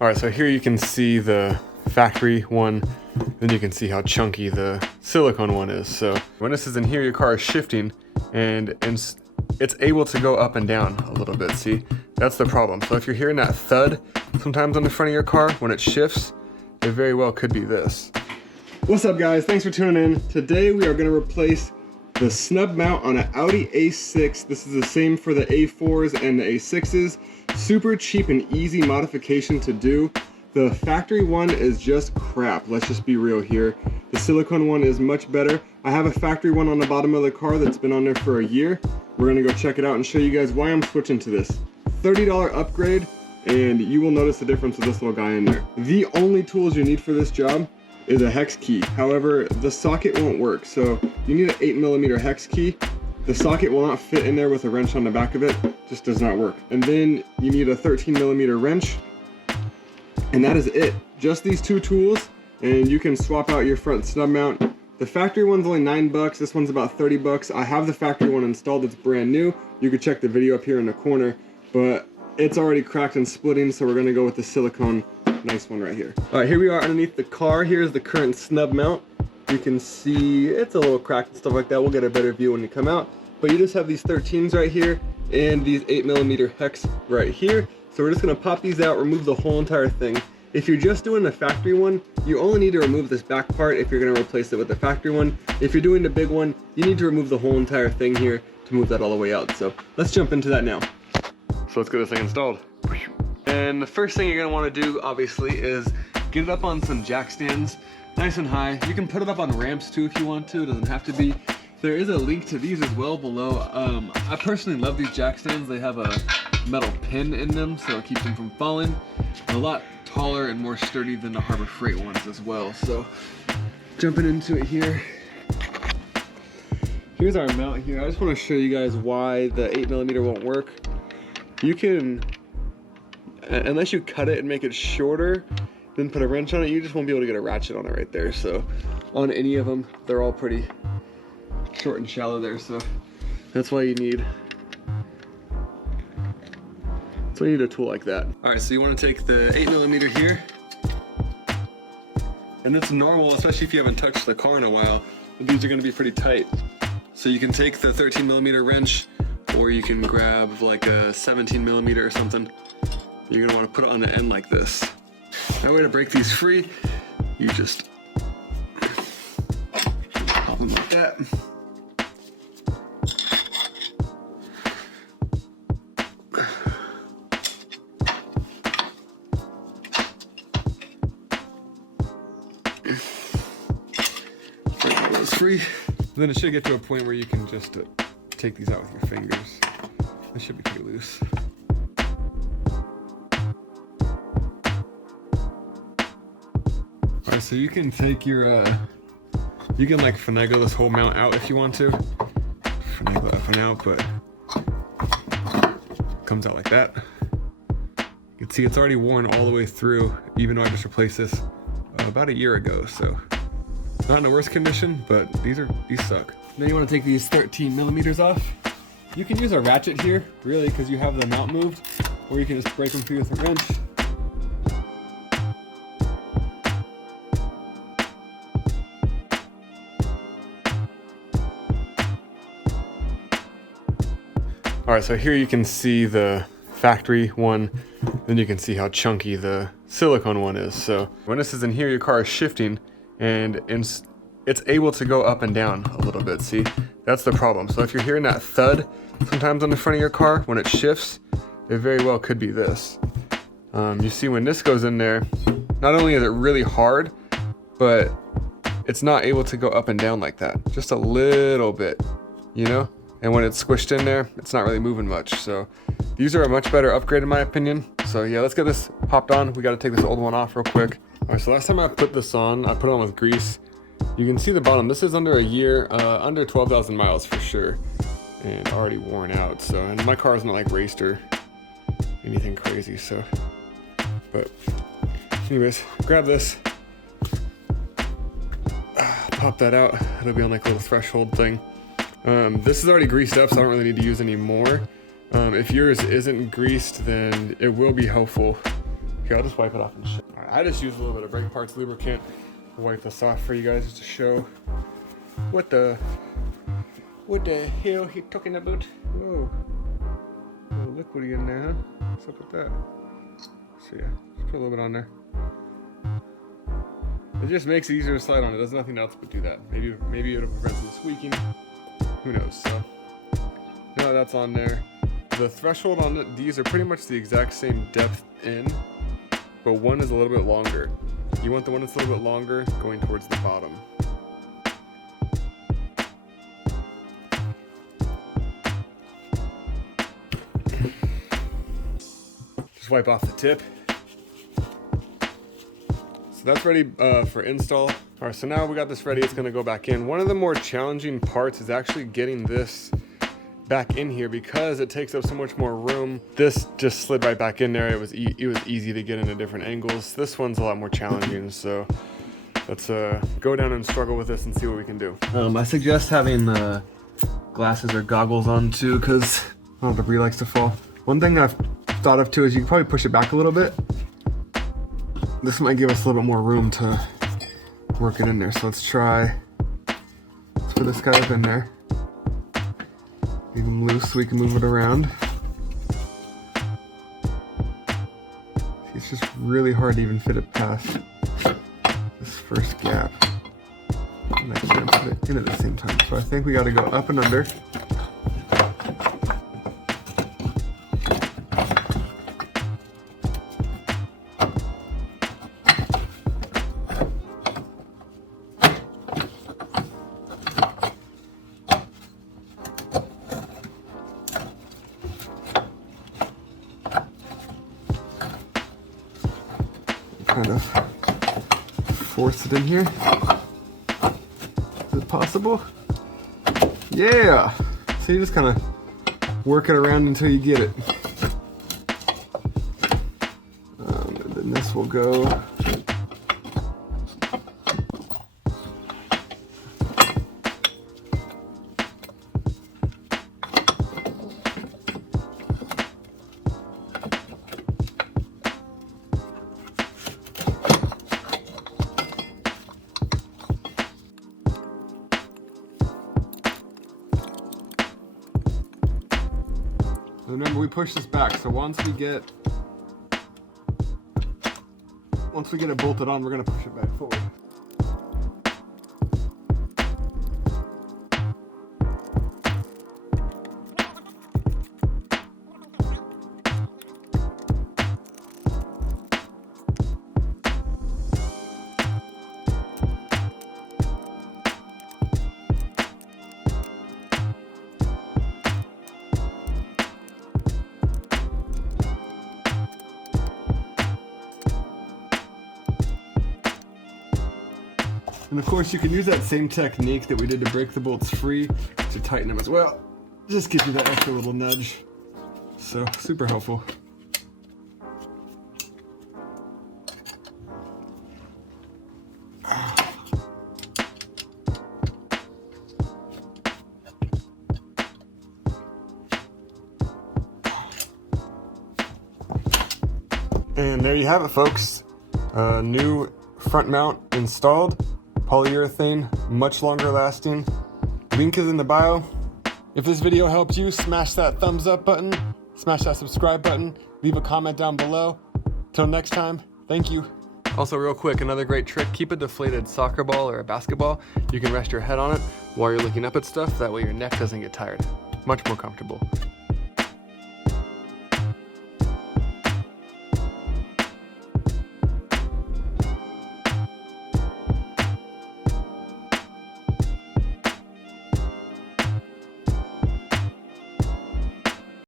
All right, so here you can see the factory one, then you can see how chunky the silicone one is. So when this is in here, your car is shifting and it's able to go up and down a little bit. See, that's the problem. So if you're hearing that thud sometimes on the front of your car when it shifts, it very well could be this. What's up guys, thanks for tuning in. Today we are gonna replace the snub mount on an Audi A6. This is the same for the A4s and the A6s. Super cheap and easy modification to do. The factory one is just crap, let's just be real here. The silicone one is much better. I have a factory one on the bottom of the car that's been on there for a year. We're gonna go check it out and show you guys why I'm switching to this. $30 upgrade, and you will notice the difference with this little guy in there. The only tools you need for this job is a hex key. However, the socket won't work, so you need an 8mm hex key. The socket will not fit in there with a wrench on the back of it, just does not work. And then you need a 13mm wrench, and that is it. Just these two tools, and you can swap out your front snub mount. The factory one's only $9, this one's about 30 bucks. I have the factory one installed, it's brand new. You can check the video up here in the corner, but it's already cracked and splitting, so we're gonna go with the silicone nice one right here. All right, here we are underneath the car. Here's the current snub mount. You can see it's a little cracked and stuff like that. We'll get a better view when you come out. But you just have these 13s right here and these 8mm hex right here. So we're just gonna pop these out, remove the whole entire thing. If you're just doing the factory one, you only need to remove this back part if you're gonna replace it with the factory one. If you're doing the big one, you need to remove the whole entire thing here to move that all the way out. So let's jump into that now. So let's get this thing installed. And the first thing you're gonna wanna do, obviously, is get it up on some jack stands, nice and high. You can put it up on ramps too if you want to, it doesn't have to be. There is a link to these as well below. I personally love these jack stands. They have a metal pin in them, so it keeps them from falling. They're a lot taller and more sturdy than the Harbor Freight ones as well. So jumping into it here. Here's our mount here. I just wanna show you guys why the 8mm won't work. You can, unless you cut it and make it shorter, then put a wrench on it, you just won't be able to get a ratchet on it right there. So on any of them, they're all pretty short and shallow there. So that's why you need a tool like that. All right, so you want to take the 8mm here, and it's normal, especially if you haven't touched the car in a while, but these are going to be pretty tight. So you can take the 13mm wrench, or you can grab like a 17mm or something. You're gonna want to put it on the end like this. That way to break these free, you just pop them like that. Break all those free. Then it should get to a point where you can just take these out with your fingers. This should be pretty loose. Alright, so you can take your, you can like finagle this whole mount out if you want to. Finagle that one out, but it comes out like that. You can see it's already worn all the way through, even though I just replaced this about a year ago, so not in the worst condition, but these suck. Then you want to take these 13mm off. You can use a ratchet here, really, because you have the mount moved, or you can just break them free with a wrench. All right, so here you can see the factory one, then you can see how chunky the silicone one is. So when this is in here, your car is shifting and it's able to go up and down a little bit. See, that's the problem. So if you're hearing that thud sometimes on the front of your car when it shifts, it very well could be this. You see when this goes in there, not only is it really hard, but it's not able to go up and down like that, just a little bit, you know? And when it's squished in there, it's not really moving much. So these are a much better upgrade in my opinion. So yeah, let's get this popped on. We got to take this old one off real quick. All right, so last time I put this on, I put it on with grease. You can see the bottom. This is under a year, under 12,000 miles for sure, and already worn out. So, and my car is not like raced or anything crazy. So, but anyways, grab this, pop that out. It'll be on like a little threshold thing. This is already greased up, so I don't really need to use any more. If yours isn't greased, then it will be helpful Here, I'll just wipe it off and shit. All right, I just use a little bit of brake parts lubricant to wipe this off for you guys just to show what the hell he talking about. Whoa. A little liquidy in there, huh? What's up with that? So yeah, just put a little bit on there. It just makes it easier to slide on. It does nothing else but do that. Maybe it'll prevent some squeaking. Who knows? So now that's on there. The threshold on these are pretty much the exact same depth in, but one is a little bit longer. You want the one that's a little bit longer going towards the bottom. Just wipe off the tip. So that's ready for install. All right, so now we got this ready. It's gonna go back in. One of the more challenging parts is actually getting this back in here because it takes up so much more room. This just slid right back in there. It was easy to get into different angles. This one's a lot more challenging. So let's go down and struggle with this and see what we can do. I suggest having glasses or goggles on too, because debris likes to fall. One thing I've thought of too is you can probably push it back a little bit. This might give us a little bit more room to work it in there. So let's put this guy up in there. Leave him loose so we can move it around. It's just really hard to even fit it past this first gap. And I can't put it in at the same time. So I think we got to go up and under. Kind of force it in here. Is it possible? Yeah! So you just kind of work it around until you get it. And then this will go. Remember, we push this back, so once we get it bolted on, we're going to push it back forward. And of course you can use that same technique that we did to break the bolts free to tighten them as well. Just gives you that extra little nudge. So super helpful. And there you have it, folks. New front mount installed. Polyurethane, much longer lasting. Link is in the bio. If this video helped you, smash that thumbs up button, smash that subscribe button, leave a comment down below. Till next time, thank you. Also real quick, another great trick, keep a deflated soccer ball or a basketball. You can rest your head on it while you're looking up at stuff, that way your neck doesn't get tired. Much more comfortable.